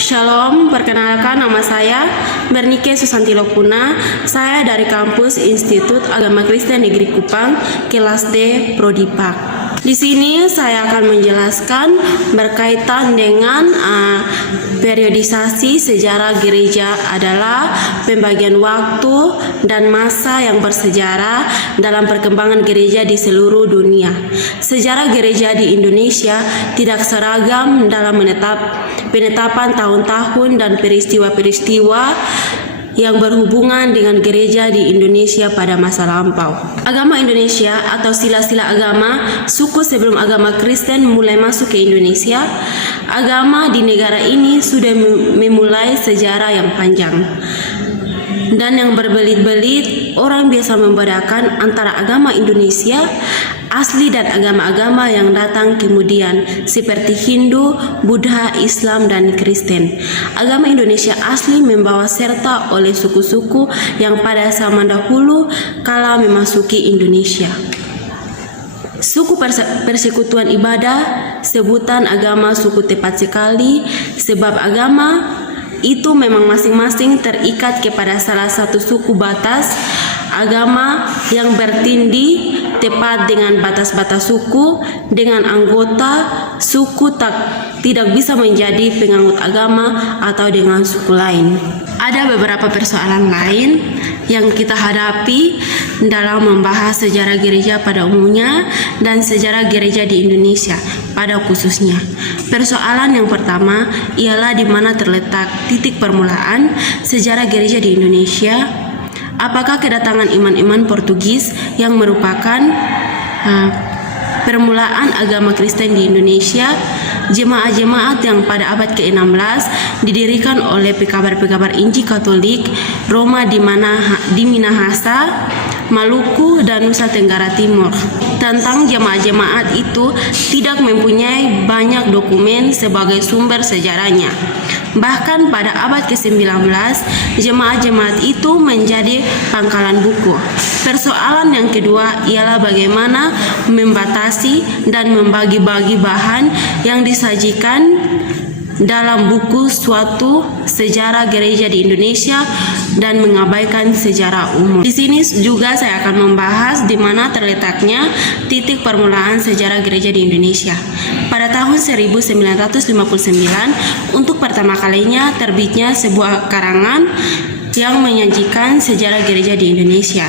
Shalom, perkenalkan nama saya Bernike Susanti Lokuna. Saya dari kampus Institut Agama Kristen Negeri Kupang, kelas D Prodi PAK. Di sini saya akan menjelaskan berkaitan dengan periodisasi sejarah gereja adalah pembagian waktu dan masa yang bersejarah dalam perkembangan gereja di seluruh dunia. Sejarah gereja di Indonesia tidak seragam dalam penetapan tahun-tahun dan peristiwa-peristiwa yang berhubungan dengan gereja di Indonesia pada masa lampau. Agama Indonesia atau sila-sila agama suku sebelum agama Kristen mulai masuk ke Indonesia. Agama di negara ini sudah memulai sejarah yang panjang. Dan yang berbelit-belit, orang biasa membedakan antara agama Indonesia asli dan agama-agama yang datang kemudian seperti Hindu, Buddha, Islam, dan Kristen. Agama Indonesia asli membawa serta oleh suku-suku yang pada zaman dahulu kala memasuki Indonesia. Suku persekutuan ibadah, sebutan agama suku tepat sekali, sebab agama itu memang masing-masing terikat kepada salah satu suku batas agama yang bertindih tepat dengan batas-batas suku. Dengan anggota suku tidak bisa menjadi penganut agama atau dengan suku lain. Ada beberapa persoalan lain yang kita hadapi dalam membahas sejarah gereja pada umumnya dan sejarah gereja di Indonesia pada khususnya. Persoalan yang pertama ialah di mana terletak titik permulaan sejarah gereja di Indonesia. Apakah kedatangan iman-iman Portugis yang merupakan permulaan agama Kristen di Indonesia, jemaat-jemaat yang pada abad ke-16 didirikan oleh pekabar-pekabar Injil Katolik Roma di Minahasa, Maluku, dan Nusa Tenggara Timur. Tentang jemaat-jemaat itu tidak mempunyai banyak dokumen sebagai sumber sejarahnya. Bahkan pada abad ke-19, jemaat-jemaat itu menjadi pangkalan buku. Persoalan yang kedua ialah bagaimana membatasi dan membagi-bagi bahan yang disajikan dalam buku suatu sejarah gereja di Indonesia dan mengabaikan sejarah umum. Di sini juga saya akan membahas di mana terletaknya titik permulaan sejarah gereja di Indonesia. Pada tahun 1959, untuk pertama kalinya terbitnya sebuah karangan yang menyajikan sejarah gereja di Indonesia.